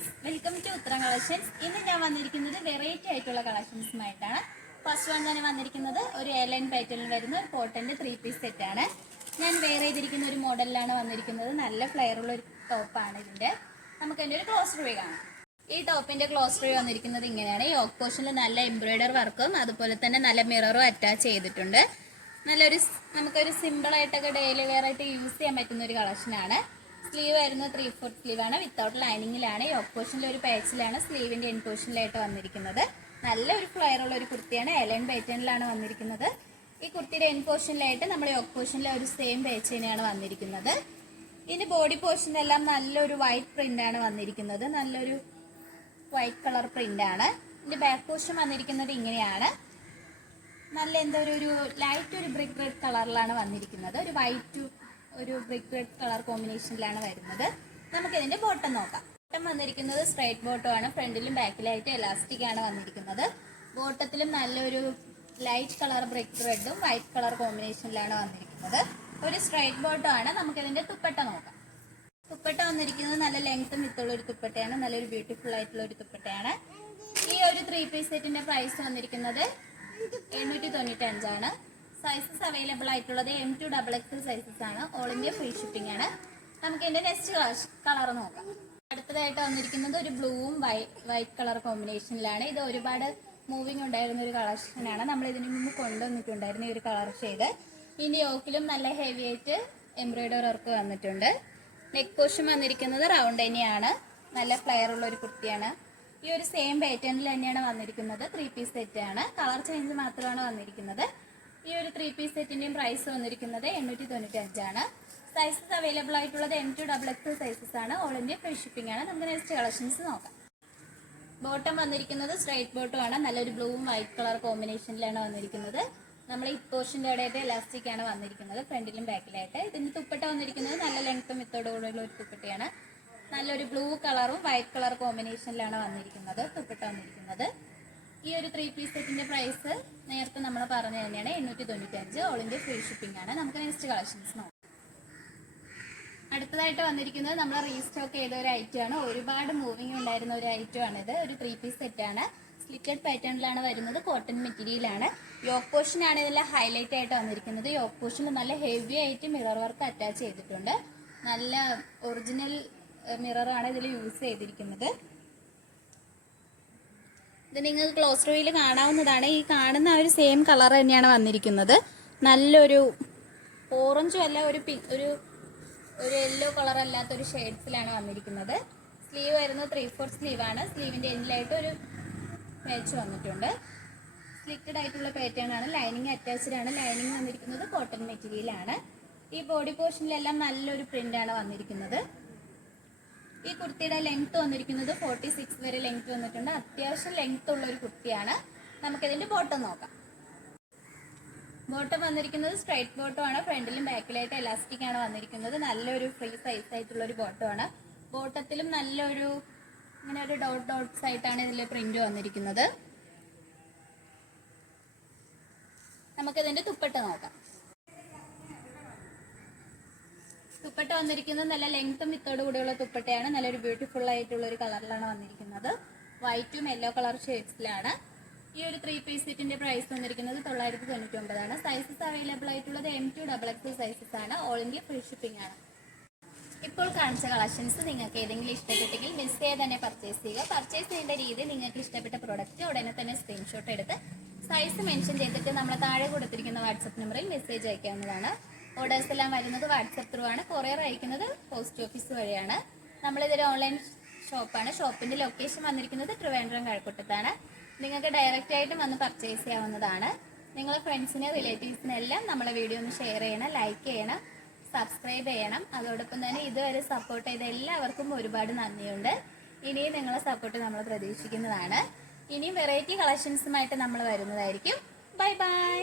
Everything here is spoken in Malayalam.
ഫ്രണ്ട്സ്, വെൽക്കം ടു ഉത്തരം കളക്ഷൻസ്. ഇന്ന് ഞാൻ വന്നിരിക്കുന്നത് വെറൈറ്റി ആയിട്ടുള്ള കളക്ഷൻസുമായിട്ടാണ്. ഫസ്റ്റ് വൺ തന്നെ വന്നിരിക്കുന്നത് ഒരു എയർലൈൻ പാറ്റേണിൽ വരുന്ന ഒരു കോട്ടന്റെ 3 പീസ് സെറ്റ് ആണ്. ഞാൻ വെയർ ചെയ്തിരിക്കുന്ന ഒരു മോഡലിലാണ് വന്നിരിക്കുന്നത്. നല്ല ഫ്ലെയർ ഉള്ള ഒരു ടോപ്പാണ് ഇതിന്റെ. നമുക്ക് അതിന്റെ ഒരു ക്ലോസ് റിവ്യൂ കാണാം. ഈ ടോപ്പിന്റെ ക്ലോസ് റിവ്യൂ വന്നിരിക്കുന്നത് ഇങ്ങനെയാണ്. യോക്ക് പോർഷനിൽ നല്ല എംബ്രോയിഡറി വർക്കും അതുപോലെ തന്നെ നല്ല മിററും അറ്റാച്ച് ചെയ്തിട്ടുണ്ട്. നമുക്കൊരു സിമ്പിൾ ആയിട്ടൊക്കെ ഡെയിലി വെയർ ആയിട്ട് യൂസ് ചെയ്യാൻ പറ്റുന്ന ഒരു കളക്ഷനാണ്. സ്ലീവ് വരുന്നത് 3/4 സ്ലീവ് ആണ്. വിത്തൗട്ട് ലൈനിങ്ങിലാണ്. യോക്ക് പോർഷനിൽ ഒരു പാച്ചിലാണ് സ്ലീവിന്റെ എൻ പോർഷനിലായിട്ട് വന്നിരിക്കുന്നത്. നല്ലൊരു ഫ്ലെയർ ഉള്ള ഒരു കുർത്തിയാണ്. എലൈൻ പാറ്റേണിലാണ് വന്നിരിക്കുന്നത്. ഈ കുർത്തിയുടെ എൻ പോർഷനിലായിട്ട് നമ്മുടെ യോക്ക് പോർഷനിലെ ഒരു സെയിം പാച്ച് തന്നെയാണ് വന്നിരിക്കുന്നത്. ഇതിന്റെ ബോഡി പോർഷനിലെല്ലാം നല്ലൊരു വൈറ്റ് പ്രിന്റ് ആണ് വന്നിരിക്കുന്നത്. നല്ലൊരു വൈറ്റ് കളർ പ്രിന്റ് ആണ്. ഇതിന്റെ ബാക്ക് പോർഷൻ വന്നിരിക്കുന്നത് ഇങ്ങനെയാണ്. നല്ല ഒരു ലൈറ്റ് ഒരു ബ്രിക്ക് റെഡ് കളറിലാണ് വന്നിരിക്കുന്നത്. ഒരു വൈറ്റ് ഒരു ബ്രിക്ക് റെഡ് കളർ കോമ്പിനേഷനിലാണ് വരുന്നത്. നമുക്ക് ഇതിന്റെ ബോട്ടം നോക്കാം. ബോട്ടം വന്നിരിക്കുന്നത് സ്ട്രൈറ്റ് ബോട്ടം ആണ്. ഫ്രണ്ടിലും ബാക്കിലായിട്ട് എലാസ്റ്റിക് ആണ് വന്നിരിക്കുന്നത്. ബോട്ടത്തിലും നല്ലൊരു ലൈറ്റ് കളർ ബ്രിക്ക് റെഡും വൈറ്റ് കളർ കോമ്പിനേഷനിലാണ് വന്നിരിക്കുന്നത്. ഒരു സ്ട്രൈറ്റ് ബോട്ടം ആണ്. നമുക്ക് ഇതിന്റെ തുപ്പട്ട നോക്കാം. തുപ്പട്ട വന്നിരിക്കുന്നത് നല്ല ലെങ്ത്തും വിത്തുള്ള ഒരു തുപ്പട്ടയാണ്. നല്ലൊരു ബ്യൂട്ടിഫുൾ ആയിട്ടുള്ള ഒരു തുപ്പട്ടയാണ്. ഈ ഒരു 3 പീസ് സെറ്റിന്റെ പ്രൈസ് വന്നിരിക്കുന്നത് 895 ആണ്. സൈസസ് അവൈലബിൾ ആയിട്ടുള്ളത് M2XXL സൈസസ് ആണ്. ഓൾ ഇന്ത്യ ഫ്രീ ഷിപ്പിംഗ് ആണ്. നമുക്ക് ഇതിന്റെ നെക്സ്റ്റ് കളർ നോക്കാം. അടുത്തതായിട്ട് വന്നിരിക്കുന്നത് ഒരു ബ്ലൂവും വൈറ്റ് കളർ കോമ്പിനേഷനിലാണ്. ഇത് ഒരുപാട് മൂവിങ് ഉണ്ടായിരുന്ന ഒരു കളക്ഷനാണ്. നമ്മൾ ഇതിനു മുമ്പ് കൊണ്ടുവന്നിട്ടുണ്ടായിരുന്ന ഈ ഒരു കളർ ഷെയ്ഡ്. ഇതിന്റെ യോക്കിലും നല്ല ഹെവി ആയിട്ട് എംബ്രോയിഡറി വർക്ക് വന്നിട്ടുണ്ട്. നെക്ക് പോർഷൻ വന്നിരിക്കുന്നത് റൗണ്ട് തന്നെയാണ്. നല്ല ഫ്ലെയർ ഉള്ള ഒരു കുർത്തിയാണ്. ഈ ഒരു സെയിം പാറ്റേണിൽ തന്നെയാണ് വന്നിരിക്കുന്നത്. 3 പീസ് സെറ്റ് ആണ്. കളർ ചേഞ്ച് മാത്രമാണ് വന്നിരിക്കുന്നത്. ഈ ഒരു 3 പീസ് സെറ്റിന്റെയും പ്രൈസ് വന്നിരിക്കുന്നത് 895 ആണ്. സൈസസ് അവൈലബിൾ ആയിട്ടുള്ളത് M2XXL സൈസസ് ആണ്. ഓൾ ഇന്ത്യ ഫ്രീ ഷിപ്പിംഗ് ആണ്. നമുക്ക് നെക്സ്റ്റ് കളക്ഷൻസ് നോക്കാം. ബോട്ടം വന്നിരിക്കുന്നത് സ്ട്രൈറ്റ് ബോട്ടം ആണ്. നല്ലൊരു ബ്ലൂവും വൈറ്റ് കളർ കോമ്പിനേഷനിലാണ് വന്നിരിക്കുന്നത്. നമ്മൾ ഈ പോർഷൻ്റെ അവിടെയായിട്ട് എലാസ്റ്റിക് ആണ് വന്നിരിക്കുന്നത്. ഫ്രണ്ടിലും ബാക്കിലായിട്ട്. ഇതിന്റെ തുപ്പട്ട വന്നിരിക്കുന്നത് നല്ല ലെങ്ത്തും വിത്തോടുകൂടിയുള്ള ഒരു തുപ്പട്ടയാണ്. നല്ലൊരു ബ്ലൂ കളറും വൈറ്റ് കളർ കോമ്പിനേഷനിലാണ് വന്നിരിക്കുന്നത് തുപ്പട്ട വന്നിരിക്കുന്നത്. ഈ ഒരു 3 പീസ് സെറ്റിന്റെ പ്രൈസ് നേരത്തെ നമ്മൾ പറഞ്ഞ തന്നെയാണ് 895. ഓൾ ഇന്ത്യ ഫ്രീ ഷിപ്പിംഗ് ആണ്. നമുക്ക് നെക്സ്റ്റ് കളക്ഷൻസ് നോക്കാം. അടുത്തതായിട്ട് വന്നിരിക്കുന്നത് നമ്മൾ റീസ്റ്റോക്ക് ചെയ്ത ഒരു ഐറ്റം ആണ്. ഒരുപാട് മൂവിങ് ഉണ്ടായിരുന്ന ഒരു ഐറ്റം ആണ് ഇത്. ഒരു 3 പീസ് സെറ്റ് ആണ്. സ്ലിറ്റഡ് പാറ്റേണിലാണ് വരുന്നത്. കോട്ടൺ മെറ്റീരിയൽ ആണ്. യോക്ക് പോർഷൻ ആണ് ഇതിൽ ഹൈലൈറ്റ് ആയിട്ട് വന്നിരിക്കുന്നത്. യോക്ക് പോർഷനിൽ നല്ല ഹെവി ആയിട്ട് മിറർ വർക്ക് അറ്റാച്ച് ചെയ്തിട്ടുണ്ട്. നല്ല ഒറിജിനൽ മിററാണ് ഇതിൽ യൂസ് ചെയ്തിരിക്കുന്നത്. ഇത് നിങ്ങൾക്ക് ക്ലോസ് റിവ്യൂവിൽ കാണാവുന്നതാണ്. ഈ കാണുന്ന ആ ഒരു സെയിം കളർ തന്നെയാണ് വന്നിരിക്കുന്നത്. നല്ലൊരു ഓറഞ്ചും അല്ല, ഒരു യെല്ലോ കളർ അല്ലാത്തൊരു ഷെയ്ഡ്സിലാണ് വന്നിരിക്കുന്നത്. സ്ലീവ് വരുന്നത് 3/4 സ്ലീവ് ആണ്. സ്ലീവിന്റെ എൻഡിലായിട്ട് ഒരു പാച്ച് വന്നിട്ടുണ്ട്. സ്ലിറ്റഡ് ആയിട്ടുള്ള പാറ്റേൺ ആണ്. ലൈനിങ് അറ്റാച്ച്ഡ് ആണ്. ലൈനിങ് വന്നിരിക്കുന്നത് കോട്ടൺ മെറ്റീരിയൽ ആണ്. ഈ ബോഡി പോർഷനിലെല്ലാം നല്ലൊരു പ്രിന്റ് ആണ് വന്നിരിക്കുന്നത്. ഈ കുർത്തിയുടെ ലെങ്ത് വന്നിരിക്കുന്നത് 46 വരെ ലെങ്ത് വന്നിട്ടുണ്ട്. അത്യാവശ്യം ലെങ്ത് ഉള്ള ഒരു കുർത്തിയാണ്. നമുക്കിതിന്റെ ബോട്ടം നോക്കാം. ബോട്ടം വന്നിരിക്കുന്നത് സ്ട്രൈറ്റ് ബോട്ടം ആണ്. ഫ്രണ്ടിലും ബാക്കിലായിട്ട് എലാസ്റ്റിക് ആണ് വന്നിരിക്കുന്നത്. നല്ലൊരു ഫ്രീ സൈസ് ആയിട്ടുള്ള ഒരു ബോട്ടം ആണ്. ബോട്ടത്തിലും നല്ലൊരു ഇങ്ങനെ ഒരു ഡോട്ട്സ് ആയിട്ടാണ് ഇതിൽ പ്രിന്റ് വന്നിരിക്കുന്നത്. നമുക്കിതിന്റെ തുപ്പട്ട നോക്കാം. തുപ്പട്ട വന്നിരിക്കുന്നത് നല്ല ലെങ്ത്തും വിത്തോട് കൂടിയുള്ള തുപ്പട്ടയാണ്. നല്ലൊരു ബ്യൂട്ടിഫുൾ ആയിട്ടുള്ള ഒരു കളറിലാണ് വന്നിരിക്കുന്നത്. വൈറ്റും യെല്ലോ കളർ ഷെയ്ഡ്സിലാണ്. ഈ ഒരു 3 പീസ് സെറ്റിന്റെ പ്രൈസ് വന്നിരിക്കുന്നത് 999 ആണ്. സൈസസ് അവൈലബിൾ ആയിട്ടുള്ളത് M2XXL സൈസസ് ആണ്. ഓൾ ഇന്ത്യ ഫ്രീ ഷിപ്പിംഗ് ആണ്. ഇപ്പോൾ കാണിച്ച കളക്ഷൻസ് നിങ്ങൾക്ക് ഏതെങ്കിലും ഇഷ്ടപ്പെട്ടെങ്കിൽ മിസ് ചെയ്ത് തന്നെ പർച്ചേസ് ചെയ്യുക. പർച്ചേസ് ചെയ്യേണ്ട രീതി നിങ്ങൾക്ക് ഇഷ്ടപ്പെട്ട പ്രോഡക്റ്റ് ഉടനെ തന്നെ സ്ക്രീൻഷോട്ട് എടുത്ത് സൈസ് മെൻഷൻ ചെയ്തിട്ട് നമ്മൾ താഴെ കൊടുത്തിരിക്കുന്ന വാട്സപ്പ് നമ്പറിൽ മെസ്സേജ് അയക്കാവുന്നതാണ്. ഓർഡേഴ്സ് എല്ലാം വരുന്നത് വാട്സപ്പ് ത്രൂ ആണ്. കൊറിയർ അയക്കുന്നത് പോസ്റ്റ് ഓഫീസ് വഴിയാണ്. നമ്മളിതൊരു ഓൺലൈൻ ഷോപ്പാണ്. ഷോപ്പിന്റെ ലൊക്കേഷൻ വന്നിരിക്കുന്നത് ട്രിവാൻഡ്രം കഴക്കൂട്ടത്താണ്. നിങ്ങൾക്ക് ഡയറക്റ്റ് ആയിട്ടും വന്ന് പർച്ചേസ് ചെയ്യാവുന്നതാണ്. നിങ്ങളുടെ ഫ്രണ്ട്സിന് റിലേറ്റീവ്സിന് എല്ലാം നമ്മളെ വീഡിയോ ഒന്ന് ഷെയർ ചെയ്യണം, ലൈക്ക് ചെയ്യണം, സബ്സ്ക്രൈബ് ചെയ്യണം. അതോടൊപ്പം തന്നെ ഇതുവരെ സപ്പോർട്ട് ചെയ്ത എല്ലാവർക്കും ഒരുപാട് നന്ദിയുണ്ട്. ഇനിയും നിങ്ങളെ സപ്പോർട്ട് നമ്മൾ പ്രതീക്ഷിക്കുന്നതാണ്. ഇനിയും വെറൈറ്റി കളക്ഷൻസുമായിട്ട് നമ്മൾ വരുന്നതായിരിക്കും. Bye bye.